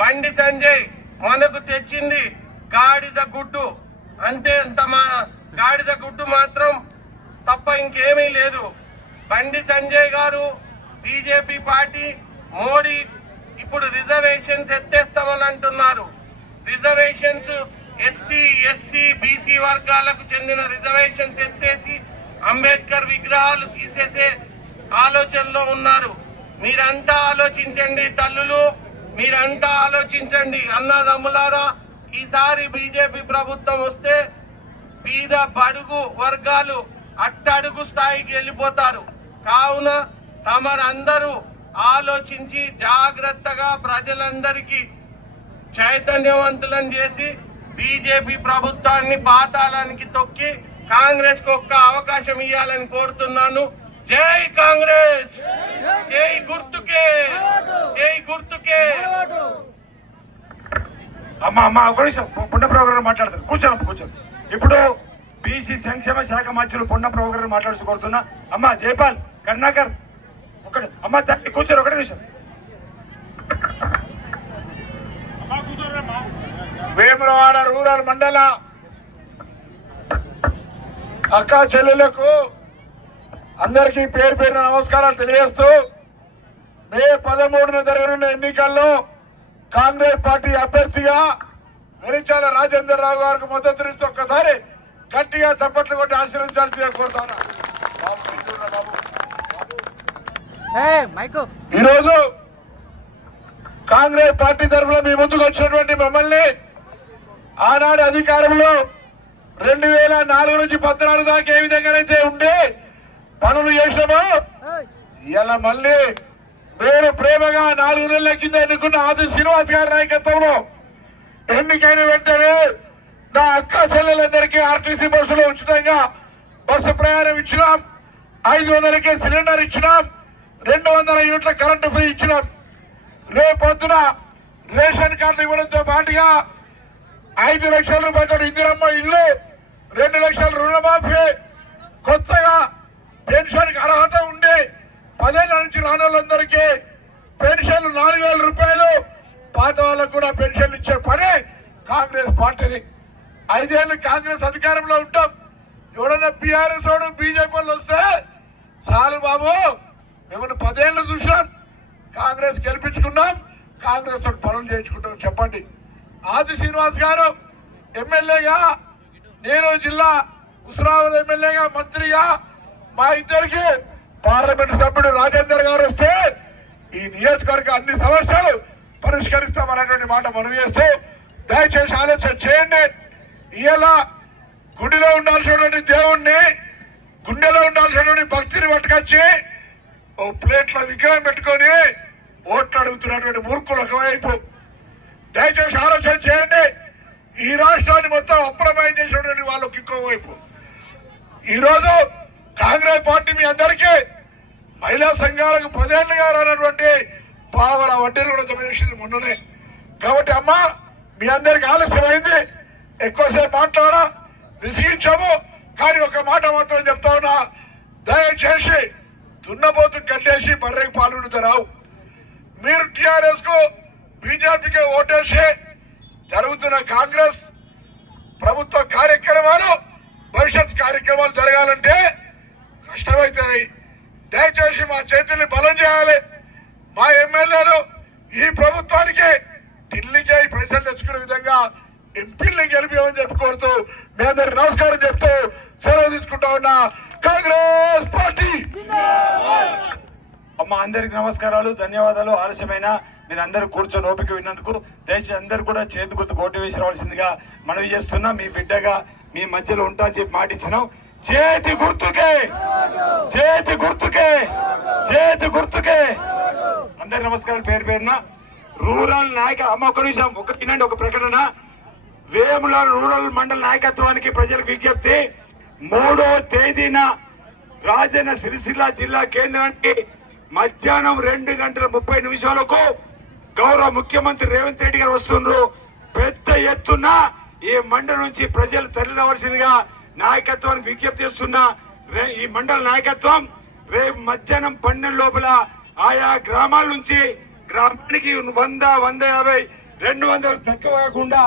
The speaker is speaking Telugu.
బండి సంజయ్ మనకు తెచ్చింది గాడిద గుడ్డు. అంతే అంత మా గాడిద గుడ్డు మాత్రం తప్ప ఇంకేమీ లేదు. బండి సంజయ్ గారు బీజేపీ పార్టీ మోడీ ఇప్పుడు రిజర్వేషన్స్ ఎత్తేస్తామని అంటున్నారు. రిజర్వేషన్స్ ఎస్టీ ఎస్సీ బీసీ వర్గాలకు చెందిన రిజర్వేషన్స్ ఎత్తేసి అంబేద్కర్ విగ్రహాలు తీసేసే ఆలోచనలో ఉన్నారు. మీరంతా ఆలోచించండి తల్లులు. మీరంతా ఆలోచించండి. అన్నదమ్ములారా ఈసారి బీజేపీ ప్రభుత్వం వస్తే బీద బడుగు వర్గాలు అట్టడుగు స్థాయికి వెళ్ళిపోతారు. కావున తమరందరూ ఆలోచించి జాగ్రత్తగా ప్రజలందరికీ చైతన్యవంతులను చేసి బీజేపీ ప్రభుత్వాన్ని పాతాళానికి తొక్కి కాంగ్రెస్కు ఒక్క అవకాశం ఇవ్వాలని కోరుతున్నాను. జై కాంగ్రెస్! జై గుర్తుకే! జై గుర్తుకే! అమ్మ అమ్మ ఒక నిమిషం పుండ ప్రోగ్రాం మాట్లాడతారు కూర్చోండి కూర్చోండి. ఇప్పుడు బీసీ సంక్షేమ శాఖ మంత్రులు పుండ ప్రోగ్రాం మాట్లాడుతూ కోరుతున్నా. అమ్మ జైపాల్ కరుణాకర్ ఒకటి అమ్మ తల్లి కూర్చోరు ఒకటి నిమిషం. వేములవాడ రూరల్ మండల అక్క చెల్లెలకు అందరికీ పేరు పేరున నమస్కారాలు తెలియజేస్తూ మే పదమూడున జరగనున్న ఎన్నికల్లో కాంగ్రెస్ పార్టీ అభ్యర్థిగా వెరిచాల రాజేందర్ రావు గారికి మద్దతు ఇస్తూ ఒక్కసారి గట్టిగా చప్పట్లు కొట్టి ఆశీర్వించాల్సిందిగా కోరుతాను. ఈరోజు కాంగ్రెస్ పార్టీ తరఫున మీ ముందుకు వచ్చినటువంటి మమ్మల్ని ఆనాడు అధికారంలో రెండు వేల నాలుగు నుంచి పద్నాలుగు దాకా ఏ విధంగానైతే ఉండే పనులు చేసినామో ఇలా మళ్ళీ నేను ప్రేమగా నాలుగు నెలల కింద ఎన్నుకున్న ఆది శ్రీనివాస్ గారి నాయకత్వంలో ఎన్నికైన వెంటనే నా అక్క చెల్లెలందరికీ ఆర్టీసీ బస్సులో ఉచితంగా బస్సు ప్రయాణం ఇచ్చినాం. ఐదు వందలకే సిలిండర్ ఇచ్చినాం. రెండు వందల యూనిట్ల కరెంటు ఫ్రీ ఇచ్చినాం. రేపొద్దున రేషన్ కార్డు ఇవ్వడంతో పాటుగా ఐదు లక్షల రూపాయలతో ఇందిరమ్మ ఇల్లు రెండు లక్షల రుణమాఫీ కొత్తగా పెన్షన్కి అర్హత ఉండి పదేళ్ళ రాని వాళ్ళందరికీ పెన్షన్లు నాలుగు వేల రూపాయలు. పాత వాళ్ళకు కూడా పెన్షన్లు ఇచ్చే పని కాంగ్రెస్ పార్టీది. ఐదేళ్ళు కాంగ్రెస్ అధికారంలో ఉంటాం. ఎవడన్నా బీఆర్ఎస్ వాడు బీజేపీ వాళ్ళు వస్తే చాలు బాబు. మిమ్మల్ని పదేళ్ళు చూసినాం. కాంగ్రెస్ గెలిపించుకున్నాం. కాంగ్రెస్ తోటి పనులు చేయించుకుంటాం. చెప్పండి. ఆది శ్రీనివాస్ గారు ఎమ్మెల్యేగా నేను జిల్లా ఉస్రాబాద్ ఎమ్మెల్యేగా మంత్రిగా మా ఇద్దరికి పార్లమెంట్ సభ్యుడు రాజేందర్ గారు వస్తే ఈ నియోజకవర్గ అన్ని సమస్యలు పరిష్కరిస్తామనేటువంటి మాట మనవి చేస్తూ దయచేసి ఆలోచన చేయండి. ఇలా గుడిలో ఉండాల్సినటువంటి దేవుణ్ణి గుండెలో ఉండాల్సినటువంటి భక్తిని పట్టుకొచ్చి ఓ ప్లేట్లో విగ్రహం పెట్టుకొని ఓట్లు అడుగుతున్నటువంటి మూర్ఖులు ఒకవైపు. దయచేసి ఆలోచన చేయండి. ఈ రాష్ట్రాన్ని మొత్తం అప్రమయం చేసినటువంటి వాళ్ళకి ఇంకోవైపు. ఈరోజు కాంగ్రెస్ పార్టీ మీ అందరికీ మహిళా సంఘాలకు పదేళ్ళుగా రానటువంటి పావల వడ్డీని కూడా జమ చేసింది మొన్ననే. కాబట్టి అమ్మా మీ అందరికి ఆలస్యమైంది. ఎక్కువసేపు మాట్లాడా విసిగించాము. కానీ ఒక మాట మాత్రం చెప్తా ఉన్నా దయచేసి దున్నపోతు కట్టేసి బర్రెకి పాల్గొంటారావు మీరు టిఆర్ఎస్కు బీజేపీకి ఓటేసి జరుగుతున్న కాంగ్రెస్ ప్రభుత్వ కార్యక్రమాలు భవిష్యత్ కార్యక్రమాలు జరగాలంటే కష్టమవుతుంది. దయచేసి మా చేతుల్ని బలం చేయాలి. మా ఎమ్మెల్యేలు ఈ ప్రభుత్వానికి ఢిల్లీకే అయి పైసలు తెచ్చుకునే విధంగా ఎంపీల్ని గెలిపామని చెప్పి కోరుతూ మీ అందరికి నమస్కారం చెప్తూ సెలవు తీసుకుంటా ఉన్నా. కాంగ్రెస్ పార్టీ! అమ్మ అందరికి నమస్కారాలు ధన్యవాదాలు. ఆలస్యమైన మీరు అందరూ కూర్చొని ఓపిక విన్నందుకు దయచేసి అందరు కూడా చేతి గుర్తు కోటి వేసి రావాల్సిందిగా మనవి చేస్తున్నా. మీ బిడ్డగా మీ మధ్యలో ఉంటా చెప్పి మాట ఇచ్చినాం చేతి గుర్తుకే చేతి గుర్తుకే చేతి గుర్తుకే. అందరి నమస్కారాలు పేరు పేరున. రూరల్ నాయక అమ్మ ఒక నిమిషం ఒక వినండి ఒక ప్రకటన. వేముల రూరల్ మండల నాయకత్వానికి ప్రజలకు విజ్ఞప్తి. మూడో తేదీన రాజన్న సిరిసిల్ల జిల్లా కేంద్రానికి మధ్యాహ్నం రెండు గంటల ముప్పై నిమిషాలకు గౌరవ ముఖ్యమంత్రి రేవంత్ రెడ్డి గారు వస్తున్నారు పెద్ద ఎత్తున ఈ మండలి నుంచి ప్రజలు తరలివలసిందిగా నాయకత్వానికి విజ్ఞప్తి చేస్తున్నా ఈ మండల నాయకత్వం రేపు మధ్యాహ్నం పన్నెండు లోపల ఆయా గ్రామాల నుంచి గ్రామానికి వంద వంద యాభై రెండు వందలు తక్కువ కాకుండా